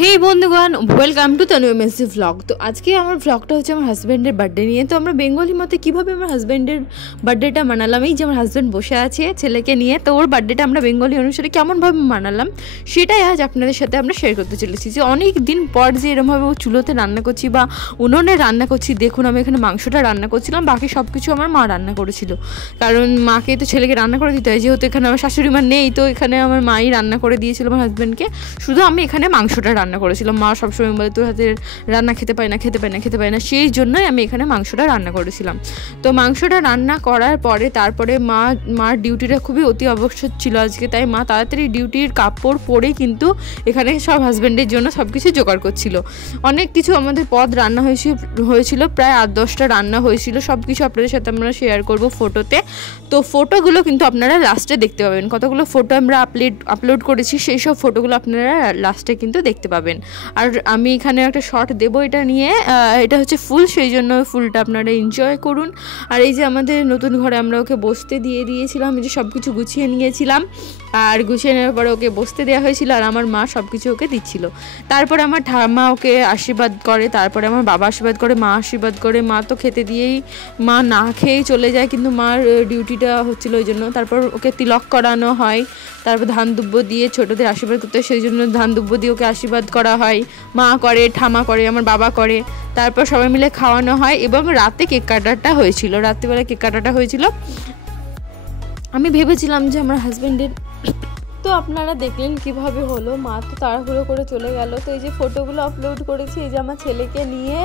হে বন্ধুগণ, welcome to Tanu MSG vlog. তো আজকে আমার ভ্লগটা হচ্ছে আমার হাজব্যান্ডের বার্থডে নিয়ে। তো আমরা বেঙ্গলি মতে কীভাবে আমার হাজব্যান্ডের বার্থডেটা মানালাম, এই যে আমার হাজব্যান্ড বসে আছে ছেলেকে নিয়ে, তো ওর বার্থডেটা আমরা বেঙ্গলি অনুসারে কেমনভাবে মানালাম সেটাই আজ আপনাদের সাথে আমরা শেয়ার করতে চলেছি। যে অনেক দিন পর যে এরমভাবে ও চুলোতে রান্না করছি বা উনুনে রান্না করছি। দেখুন, আমি এখানে মাংসটা রান্না করছিলাম, বাকি সব কিছু আমার মা রান্না করেছিল, কারণ মাকে তো ছেলেকে রান্না করে দিতে হয়, যেহেতু এখানে আমার শাশুড়ি মা নেই। তো এখানে আমার মাই রান্না করে দিয়েছিল আমার হাজব্যান্ডকে, শুধু আমি এখানে মাংসটা রান্না করেছিলাম। মা সবসময় বলে তোর হাতের রান্না খেতে পাই না, সেই জন্যই আমি এখানে মাংসটা রান্না করেছিলাম। তো মাংসটা রান্না করার পরে তারপরে মার ডিউটিটা খুবই অতি আবশ্যক ছিল আজকে, তাই মা তাড়াতাড়ি ডিউটির কাপড় পরে কিন্তু এখানে সব হাজব্যান্ডের জন্য সব কিছু জোগাড় করছিল। অনেক কিছু আমাদের পদ রান্না হয়েছিল, প্রায় 8-10টা রান্না হয়েছিল। সব কিছু আপনাদের সাথে আমরা শেয়ার করব ফটোতে। তো ফটোগুলো কিন্তু আপনারা লাস্টে দেখতে পাবেন, কতগুলো ফটো আমরা আপলোড করেছি, সেই সব ফটোগুলো আপনারা লাস্টে কিন্তু দেখতে পাবেন। আর আমি এখানে একটা শর্ট দেবো এটা নিয়ে, এটা হচ্ছে ফুল, সেই জন্য ফুলটা আপনারা এনজয় করুন। আর এই যে আমাদের নতুন ঘরে আমরা ওকে বসতে দিয়েছিলাম, এই যে সব কিছু গুছিয়ে নিয়েছিলাম, আর গুছিয়ে নেওয়ার পরে ওকে বসতে দেওয়া হয়েছিল, আর আমার মা সব কিছু ওকে দিচ্ছিল। তারপরে আমার ঠাম্মা ওকে আশীর্বাদ করে, তারপরে আমার বাবা আশীর্বাদ করে, মা আশীর্বাদ করে। মা তো খেতে দিয়েই, মা না খেয়েই চলে যায়, কিন্তু মার ডিউটিটা হচ্ছিলো ওই জন্য। তারপর ওকে তিলক করানো হয়, তারপর ধান দুব্য দিয়ে ছোটোদের আশীর্বাদ করতে হয়, সেই জন্য ধান দুব্য দিয়ে ওকে আশীর্বাদ করা হয়। মা করে, ঠামা করে, আমার বাবা করে, তারপর সবাই মিলে খাওয়ানো হয়। এবং রাতে কেক কাটাটা হয়েছিল, রাত্রিবেলা কেক কাটাটা হয়েছিল। আমি ভেবেছিলাম যে আমার হাজব্যান্ডের, তো আপনারা দেখলেন কিভাবে হলো। মা তো তাড়াহুড়ো করে চলে গেল। তো এই যে ফটোগুলো আপলোড করেছি, এই যে আমার ছেলেকে নিয়ে,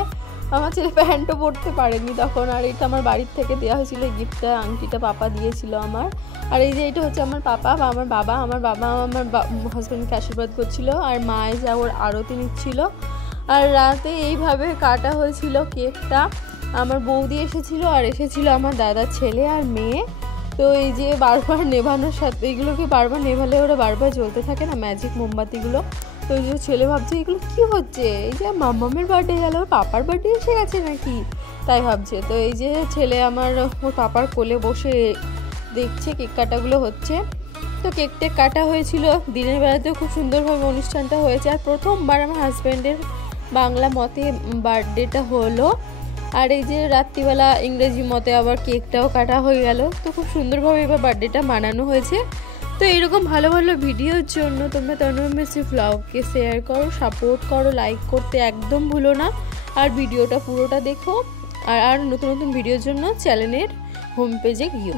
আমার ছেলে প্যান্টও পরতে পারেনি তখন। আর এটা আমার বাড়ির থেকে দেওয়া হয়েছিল গিফটটা, আংটিটা পাপা দিয়েছিল আমার। আর এই যে এটা হচ্ছে আমার পাপা বা আমার বাবা আমার হাজব্যান্ডকে আশীর্বাদ করছিল, আর মা যা ওর আরতি নিচ্ছিল। আর রাতে এইভাবে কাটা হয়েছিল কেকটা। আমার বৌদি এসেছিল, আর এসেছিল আমার দাদার ছেলে আর মেয়ে। তো এই যে বারবার নেভানোর সাথে, এগুলোকে বারবার নেভালে ওরা বারবার জ্বলতে থাকে না, ম্যাজিক মোমবাতিগুলো। তো এই যে ছেলে ভাবছে এগুলো কী হচ্ছে, এই যে মাম্মামের বার্থডে গেল, পাপার বার্থডে এসে গেছে নাকি, তাই ভাবছে। তো এই যে ছেলে আমার ওর পাপার কোলে বসে দেখছে কেক কাটাগুলো হচ্ছে। তো কেকটা কাটা হয়েছিল দিনের বেলাতেও, খুব সুন্দরভাবে অনুষ্ঠানটা হয়েছে। আর প্রথমবার আমার হাজব্যান্ডের বাংলা মতে বার্থডেটা হলো, আর এই যে রাত্রিবেলা ইংরেজি মতে আবার কেকটাও কাটা হয়ে গেল। তো খুব সুন্দরভাবে এবার বার্থডেটা মানানো হয়েছে। তো এরকম ভালো ভালো ভিডিওর জন্য তোমরা তনু এমএসজি ভ্লগকে শেয়ার করো, সাপোর্ট করো, লাইক করতে একদম ভুলো না। আর ভিডিওটা পুরোটা দেখো। আর নতুন নতুন ভিডিওর জন্য চ্যানেলের হোম পেজে গিয়ে